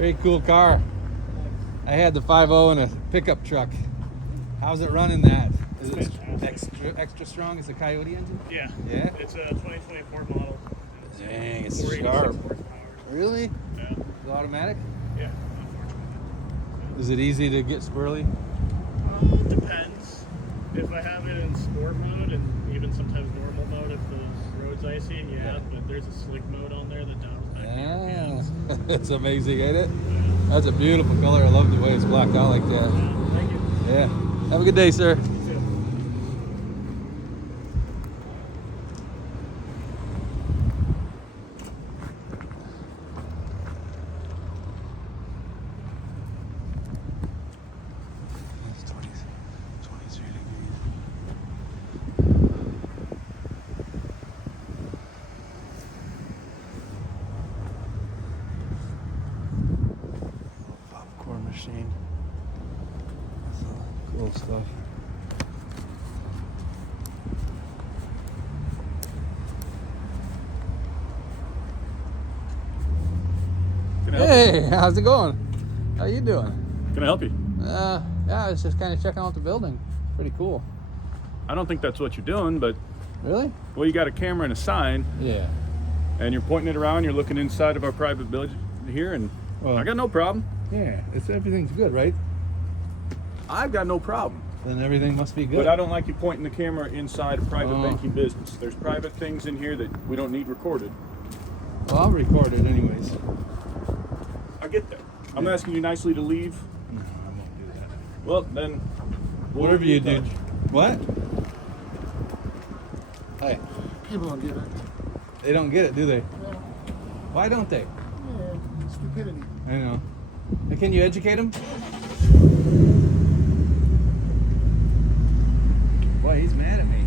Very cool car. I had the 5.0 in a pickup truck. How's it running that? Is it extra strong? It's a Coyote engine? Yeah. Yeah? It's a 2024 model. Dang, it's 486 sharp. horsepower. Really? Yeah. Is it automatic? Yeah, unfortunately. Is it easy to get squirrely? It depends. If I have it in sport mode and even sometimes normal mode if the road's icy, yeah. But there's a slick mode on there that dials back. Yeah. That's amazing, ain't it? That's a beautiful color. I love the way it's blacked out like that. Thank you. Yeah. Have a good day, sir. You too. It's 23 degrees. Popcorn machine. That's all cool stuff. Hey, how's it going? How you doing? Can I help you? Yeah, I was just kind of checking out the building. Pretty cool. I don't think that's what you're doing, but Really? well, you got a camera and a sign, Yeah. and you're pointing it around. You're looking inside of our private building here, and Well, I got no problem. Yeah, everything's good, right? I've got no problem. Then everything must be good. But I don't like you pointing the camera inside a private Oh. banking business. There's private things in here that we don't need recorded. Well, I'll record it anyways. I get that. I'm asking you nicely to leave. No, I won't do that. Well, then, we'll Whatever be you in do. touch. What? Hey, People don't get it. they don't get it, do they? Yeah. Why don't they? Yeah, stupidity. I know. Hey, can you educate them? Boy, he's mad at me.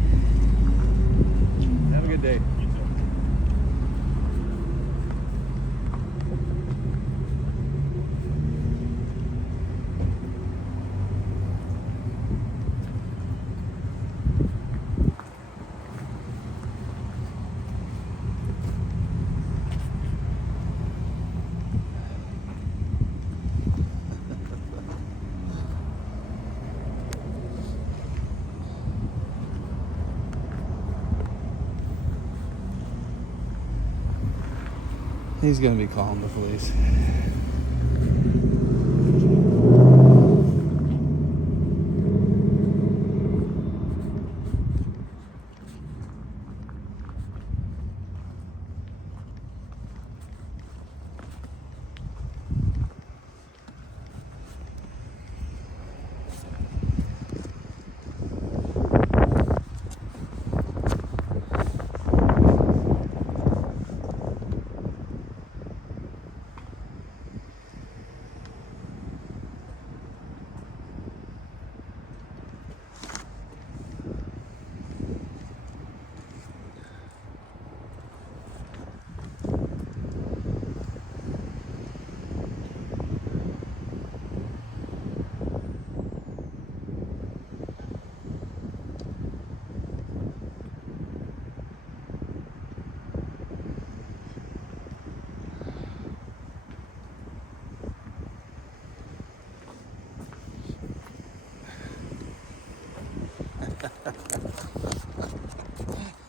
Have a good day. You too. He's gonna be calling the police.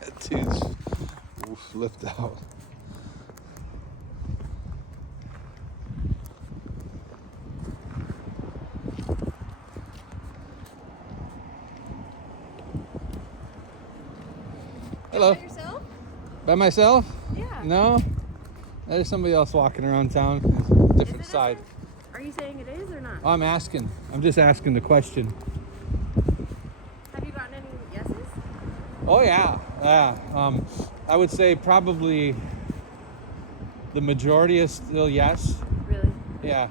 That dude's flipped out. Hello. By yourself? By myself? Yeah. No. There's somebody else walking around town. It's a Is different it side. Are you saying it is or not? I'm asking. I'm just asking the question. Have you gotten any yeses? Oh yeah, yeah. I would say probably the majority is still yes. Really? Yeah.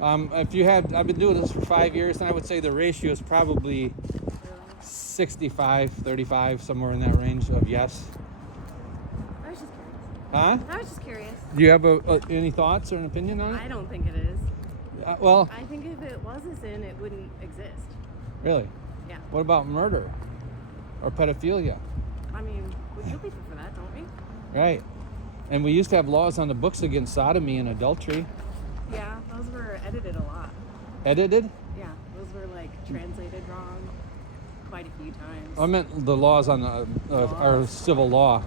Yeah. If you had, I've been doing this for 5 years, and I would say the ratio is probably Really? 65, 35, somewhere in that range of yes. I was just curious. Huh? I was just curious. Do you have any thoughts or an opinion on it? I don't think it is. Well, I think if it was a sin, it wouldn't exist. really. Yeah. What about murder or pedophilia? I mean, we kill people for that, don't we? Right. And we used to have laws on the books against sodomy and adultery. Yeah, those were edited a lot. Edited? Yeah, those were like translated wrong quite a few times. I meant the laws on our civil law.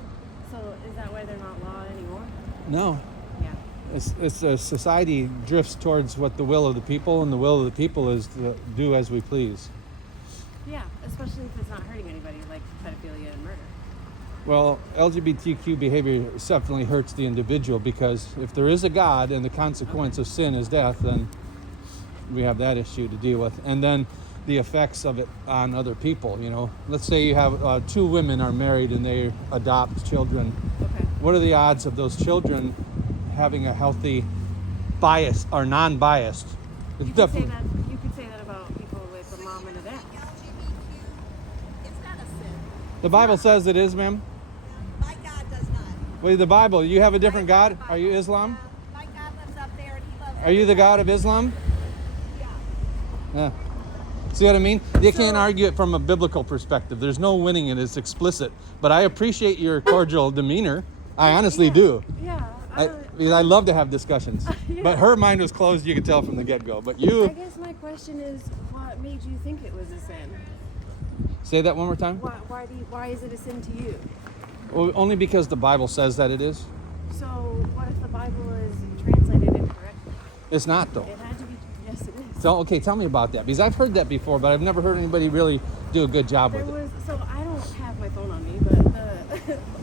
So is that why they're not law anymore? No. Yeah. It's a society drifts towards what the will of the people, and the will of the people is to do as we please. Yeah, especially if it's not hurting anybody, like pedophilia and murder. Well, LGBTQ behavior definitely hurts the individual, because if there is a God and the consequence of sin is death, then we have that issue to deal with. And then the effects of it on other people, you know. Let's say you have two women are married and they adopt children. Okay. What are the odds of those children having a healthy bias or non-biased? It's You could say that about people with a mom and a dad. LGBTQ, it's not a sin. The Bible says it is, ma'am. My God does not. Well, the Bible, you have a different God? Are you Islam? My God lives up there and he loves Are you the God of Islam? Yeah. See what I mean? You can't argue it from a biblical perspective. There's no winning it. It's explicit. But I appreciate your cordial demeanor. I honestly do. Yeah. Because I love to have discussions. Yeah. But her mind was closed, you could tell from the get-go. But you... I guess my question is, what made you think it was a sin? Say that one more time? Why is it a sin to you? Well, only because the Bible says that it is. So what if the Bible is translated incorrectly? It's not, though. It had to be. Yes, it is. So, okay, tell me about that. Because I've heard that before, but I've never heard anybody really do a good job There with it. was. So I don't have my phone on me, but the.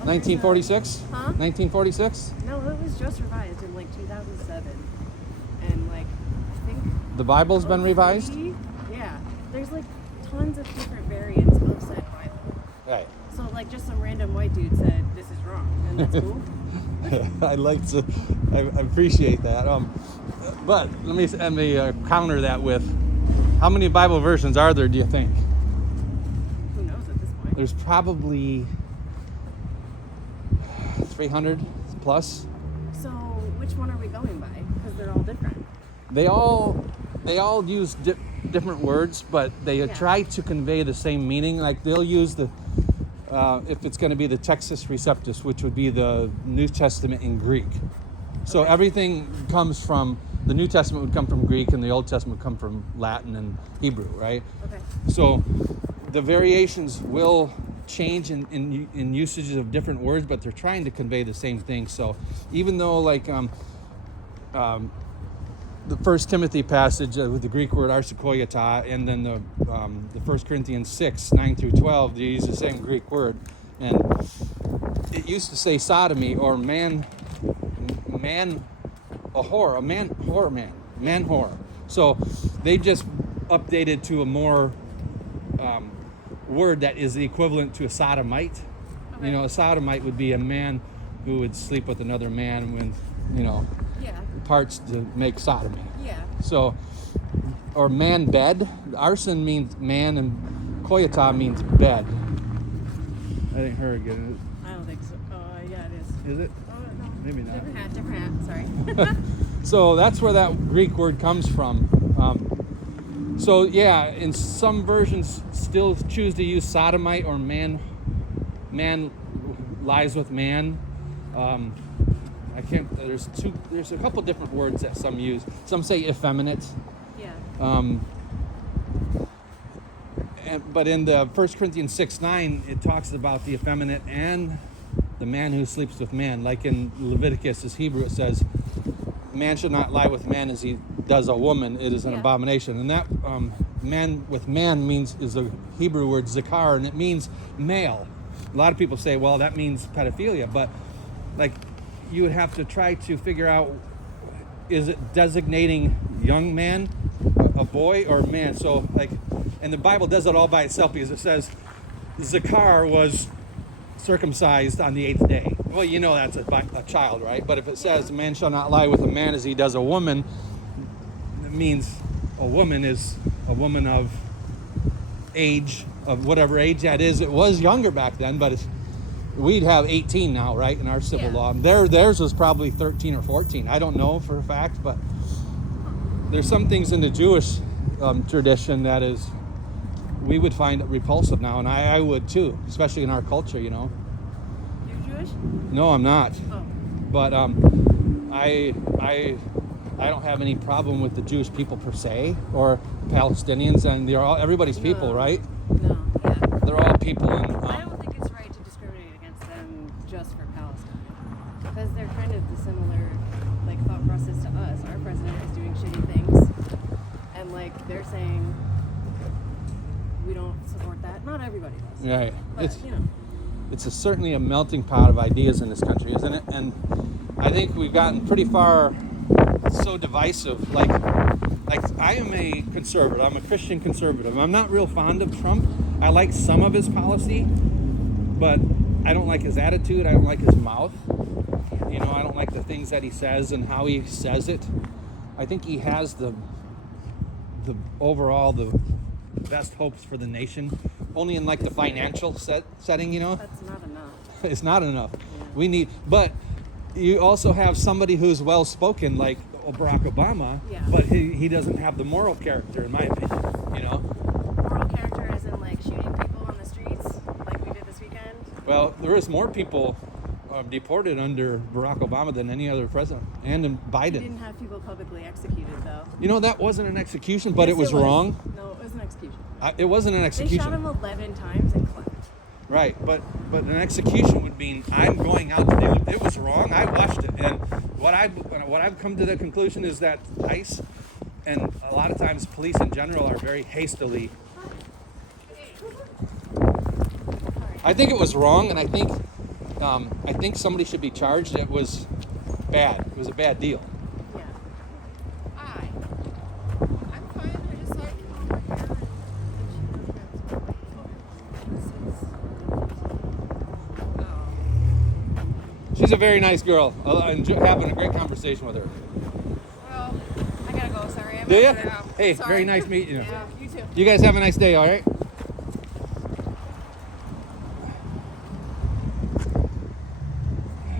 1946? Huh? 1946? No, it was just revised in like 2007, and like I think. The Bible's been revised? Yeah, there's like tons of different variants of said Bible. Right. So like just some random white dude said this is wrong, and that's cool. I appreciate that. But let me counter that with, how many Bible versions are there, do you think? Who knows at this point? There's probably 300 plus. So which one are we going by? Because they're all different. They all use different words, but they try to convey the same meaning. Like they'll use the if it's going to be the Textus Receptus, which would be the New Testament in Greek. So everything comes from, the New Testament would come from Greek and the Old Testament would come from Latin and Hebrew, right? Okay. So the variations will change in usages of different words, but they're trying to convey the same thing. So even though like the First Timothy passage with the Greek word arsikoiata, and then the 1 Corinthians 6, 9 through 12, they use the same Greek word. And it used to say sodomy or man whore. So they just updated to a more word that is the equivalent to a sodomite. Okay. You know, a sodomite would be a man who would sleep with another man when, you know, Yeah. parts to make sodomy. Yeah. So, or man bed. Arson means man and koyata means bed. I didn't hear it again. I don't think so. Yeah, it is. Is it? Oh no. Maybe not. Different hat. Sorry. So that's where that Greek word comes from. So yeah, in some versions still choose to use sodomite or man lies with man. I can't. There's a couple different words that some use. Some say effeminate. Yeah. But in the 1 Corinthians 6:9, it talks about the effeminate and the man who sleeps with man. Like in Leviticus, as Hebrew, it says, "Man shall not lie with man as he does a woman. It is an abomination." And that man with man is a Hebrew word zakar, and it means male. A lot of people say, well, that means pedophilia, but like you would have to try to figure out, is it designating young man, a boy, or man? So like, and the Bible does it all by itself, because it says zakar was circumcised on the 8th day. Well, you know that's a child, right? But if it says man shall not lie with a man as he does a woman, it means a woman is a woman of age, of whatever age that is. It was younger back then, but we'd have 18 now, right, in our civil law. Theirs was probably 13 or 14. I don't know for a fact, but there's some things in the Jewish tradition that is, we would find repulsive now, and I would too, especially in our culture, you know. You're Jewish? No, I'm not. Oh. But I I don't have any problem with the Jewish people per se or Palestinians, and they're all everybody's people, No. right? No, yeah. They're all people, and I don't think it's right to discriminate against them just for Palestine. Because they're kind of the similar like thought process to us. Our president is doing shitty things. And like they're saying we don't support that. Not everybody does. right. But It's you know. it's certainly a melting pot of ideas in this country, isn't it? And I think we've gotten pretty far so divisive. Like I am a conservative. I'm a Christian conservative. I'm not real fond of Trump. I like some of his policy, but I don't like his attitude. I don't like his mouth. You know, I don't like the things that he says and how he says it. I think he has the overall the best hopes for the nation, only in like the financial setting, you know. That's not enough. It's not enough. We need, but you also have somebody who's well spoken, like Barack Obama, Yeah. but he doesn't have the moral character, in my opinion. You know. Moral character as in like shooting people on the streets like we did this weekend. Well, there is more people deported under Barack Obama than any other president, and in We Biden. didn't have people publicly executed though. You know, that wasn't an execution, but Yes, it was wrong. No, it was an execution. It wasn't an They execution. shot him 11 times and clapped. Right, but an execution would mean I'm going out to do it. It was wrong. I watched it, and what I've come to the conclusion is that ICE and a lot of times police in general are very hastily. I think it was wrong, and I think somebody should be charged. It was bad. It was a bad deal. Yeah. Hi. I'm fine. I just like over here She's a very nice girl. Having a great conversation with her. well, I gotta go. Sorry. I'm Do you? out now. Hey, Sorry. very nice meeting you. Yeah, you too. You guys have a nice day. All right.